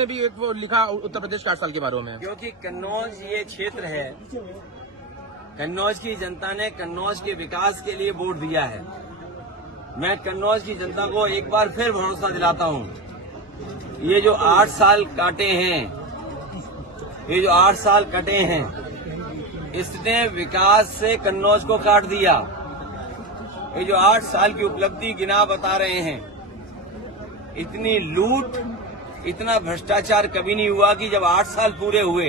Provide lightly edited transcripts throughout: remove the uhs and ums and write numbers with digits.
ने भी एक वो लिखा उत्तर प्रदेश के 8 साल के बारे में, क्योंकि कन्नौज ये क्षेत्र है, कन्नौज की जनता ने कन्नौज के विकास के लिए वोट दिया है। मैं कन्नौज की जनता को एक बार फिर भरोसा दिलाता हूं, ये जो 8 साल काटे हैं, ये जो 8 साल कटे हैं, इसने विकास से कन्नौज को काट दिया। ये जो 8 साल की उपलब्धि गिना बता रहे हैं, इतनी लूट, इतना भ्रष्टाचार कभी नहीं हुआ कि जब 8 साल पूरे हुए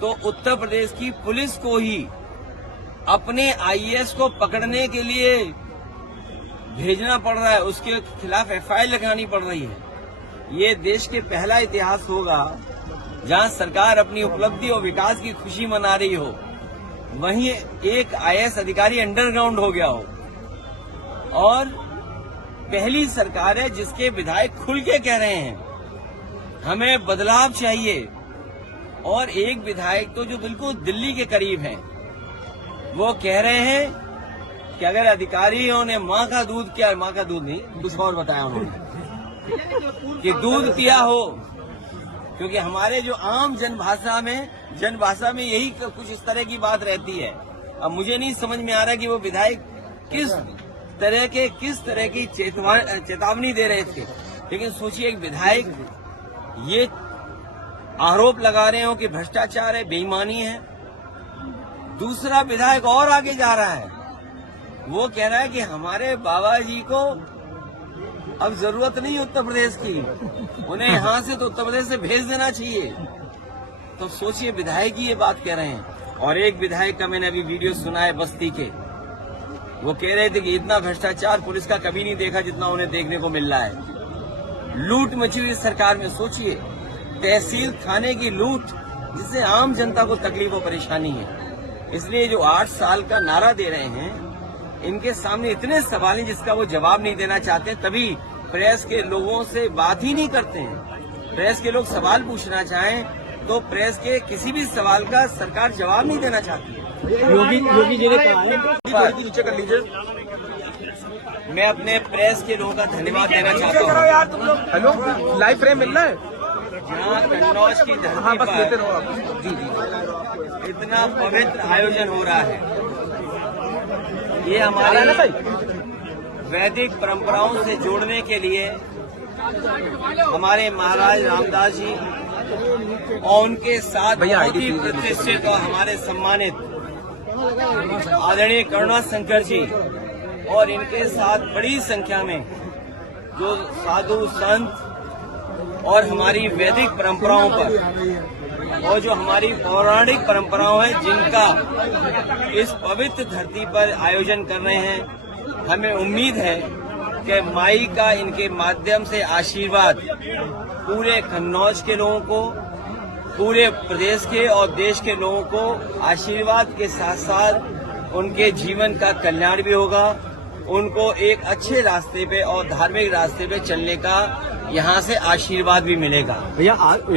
तो उत्तर प्रदेश की पुलिस को ही अपने आईएएस को पकड़ने के लिए भेजना पड़ रहा है, उसके खिलाफ एफआईआर लगानी पड़ रही है। ये देश के पहला इतिहास होगा जहां सरकार अपनी उपलब्धि और विकास की खुशी मना रही हो, वहीं एक आईएएस अधिकारी अंडरग्राउंड हो गया हो। और पहली सरकार है जिसके विधायक खुल के कह रहे हैं हमें बदलाव चाहिए, और एक विधायक तो जो बिल्कुल दिल्ली के करीब हैं, वो कह रहे हैं कि अगर अधिकारियों ने माँ का दूध किया, माँ का दूध नहीं कुछ और बताया उन्होंने कि दूध पिया हो, क्योंकि हमारे जो आम जनभाषा में यही कुछ इस तरह की बात रहती है। अब मुझे नहीं समझ में आ रहा कि वो विधायक किस तरह की चेतावनी दे रहे थे। लेकिन सोचिए, एक विधायक ये आरोप लगा रहे हो कि भ्रष्टाचार है, बेईमानी है। दूसरा विधायक और आगे जा रहा है, वो कह रहा है कि हमारे बाबा जी को अब जरूरत नहीं उत्तर प्रदेश की, उन्हें यहां से तो उत्तर प्रदेश से भेज देना चाहिए। तो सोचिए, विधायक ही ये बात कह रहे हैं। और एक विधायक का मैंने अभी वीडियो सुना है बस्ती के, वो कह रहे थे कि इतना भ्रष्टाचार पुलिस का कभी नहीं देखा जितना उन्हें देखने को मिल रहा है। लूट मची हुई सरकार में, सोचिए, तहसील थाने की लूट, जिससे आम जनता को तकलीफ और परेशानी है। इसलिए जो 8 साल का नारा दे रहे हैं, इनके सामने इतने सवाल हैं जिसका वो जवाब नहीं देना चाहते, तभी प्रेस के लोगों से बात ही नहीं करते हैं। प्रेस के लोग सवाल पूछना चाहें तो प्रेस के किसी भी सवाल का सरकार जवाब नहीं देना चाहती है। योगी जी ने कहा है, नीचे कर लीजिए। मैं अपने प्रेस के लोगों का धन्यवाद देना चाहता हूँ। हेलो, लाइव फ्रेम मिल रहा है, जहाँ कन्नौज की धरती पर जी इतना पवित्र आयोजन हो रहा है, ये हमारी वैदिक परंपराओं से जोड़ने के लिए हमारे महाराज रामदास जी और उनके साथ बहुत ही प्रतिष्ठित और हमारे सम्मानित आदरणीय करुणा शंकर जी और इनके साथ बड़ी संख्या में जो साधु संत और हमारी वैदिक परंपराओं पर और जो हमारी पौराणिक परंपराओं हैं, जिनका इस पवित्र धरती पर आयोजन कर रहे हैं, हमें उम्मीद है कि माई का इनके माध्यम से आशीर्वाद पूरे कन्नौज के लोगों को, पूरे प्रदेश के और देश के लोगों को आशीर्वाद के साथ साथ उनके जीवन का कल्याण भी होगा, उनको एक अच्छे रास्ते पे और धार्मिक रास्ते पे चलने का यहाँ से आशीर्वाद भी मिलेगा।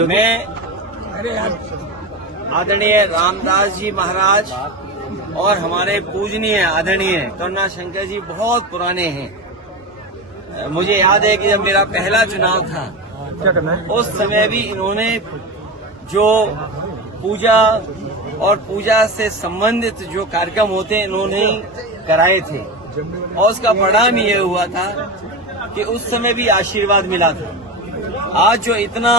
मैं आदरणीय रामदास जी महाराज और हमारे पूजनीय आदरणीय करुणा शंकर जी बहुत पुराने हैं। मुझे याद है कि जब मेरा पहला चुनाव था, उस समय भी इन्होंने जो पूजा और पूजा से संबंधित जो कार्यक्रम होते हैं, इन्होंने कराए थे, और उसका परिणाम ये हुआ था कि उस समय भी आशीर्वाद मिला था। आज जो इतना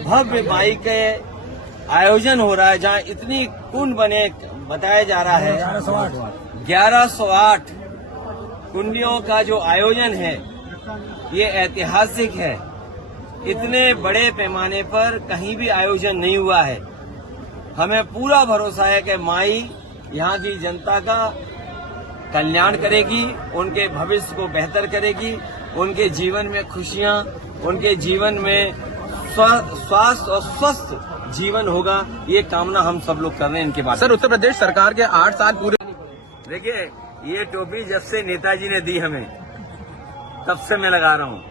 भव्य माई के आयोजन हो रहा है, जहाँ इतनी कुंड बने बताया जा रहा है, 1108 कुंडियों का जो आयोजन है, ये ऐतिहासिक है। इतने बड़े पैमाने पर कहीं भी आयोजन नहीं हुआ है। हमें पूरा भरोसा है कि माई यहाँ की जनता का कल्याण करेगी, उनके भविष्य को बेहतर करेगी, उनके जीवन में खुशियाँ, उनके जीवन में स्वास्थ्य और स्वस्थ जीवन होगा, ये कामना हम सब लोग कर रहे हैं इनके बाद। सर, उत्तर प्रदेश सरकार के 8 साल पूरे, देखिए, ये टोपी जब से नेताजी ने दी हमें, तब से मैं लगा रहा हूँ।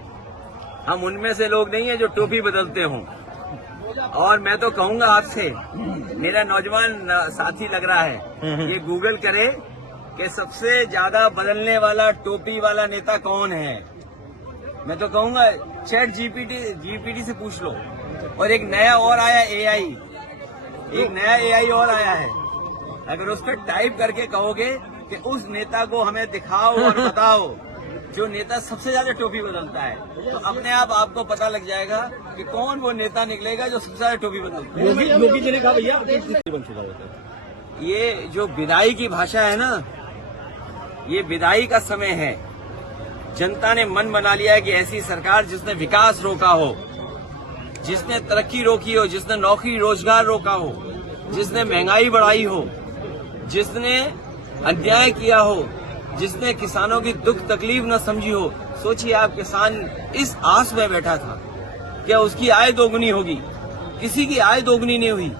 हम उनमें से लोग नहीं है जो टोपी बदलते हों। और मैं तो कहूंगा आपसे, मेरा नौजवान साथी लग रहा है, ये गूगल करे कि सबसे ज्यादा बदलने वाला टोपी वाला नेता कौन है। मैं तो कहूंगा चैट जीपीटी से पूछ लो। और एक नया और आया एआई, एक नया एआई और आया है। अगर उस पर टाइप करके कहोगे कि उस नेता को हमें दिखाओ और बताओ जो नेता सबसे ज्यादा टोपी बदलता है, तो अपने आप आपको पता लग जाएगा कि कौन वो नेता निकलेगा जो सबसे ज्यादा टोपी बदलता है। योगी जी ने कहा भैया बन चुका है। ये जो विदाई की भाषा है ना, ये विदाई का समय है। जनता ने मन बना लिया है कि ऐसी सरकार जिसने विकास रोका हो, जिसने तरक्की रोकी हो, जिसने नौकरी रोजगार रोका हो, जिसने महंगाई बढ़ाई हो, जिसने अन्याय किया हो, जिसने किसानों की दुख तकलीफ न समझी हो। सोचिए आप, किसान इस आस में बैठा था क्या उसकी आय दोगुनी होगी, किसी की आय दोगुनी नहीं हुई।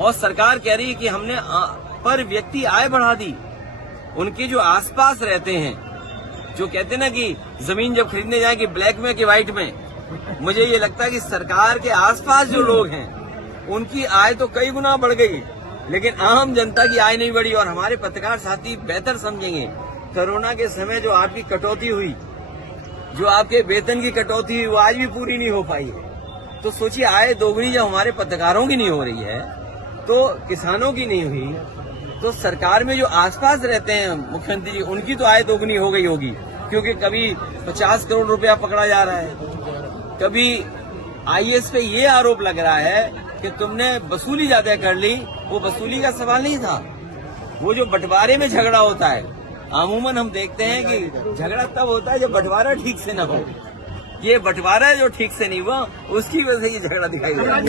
और सरकार कह रही है कि हमने पर व्यक्ति आय बढ़ा दी। उनके जो आसपास रहते हैं, जो कहते हैं ना कि जमीन जब खरीदने जाए कि ब्लैक में कि व्हाइट में, मुझे ये लगता है कि सरकार के आसपास जो लोग हैं उनकी आय तो कई गुना बढ़ गई, लेकिन आम जनता की आय नहीं बढ़ी। और हमारे पत्रकार साथी बेहतर समझेंगे, कोरोना के समय जो आपकी कटौती हुई, जो आपके वेतन की कटौती हुई, वो आज भी पूरी नहीं हो पाई है। तो सोचिए, आय दोगुनी जब हमारे पत्रकारों की नहीं हो रही है तो किसानों की नहीं हुई, तो सरकार में जो आसपास रहते हैं मुख्यमंत्री जी, उनकी तो आय दोगुनी हो गई होगी। क्योंकि कभी 50 करोड़ रुपया पकड़ा जा रहा है, कभी आईएएस पे ये आरोप लग रहा है कि तुमने वसूली ज्यादा कर ली। वो वसूली का सवाल नहीं था, वो जो बंटवारे में झगड़ा होता है। अमूमन हम देखते हैं कि झगड़ा तब होता है जब बंटवारा ठीक से न हो। ये बंटवारा जो ठीक से नहीं हुआ, उसकी वजह से ये झगड़ा दिखाई दे रहा है।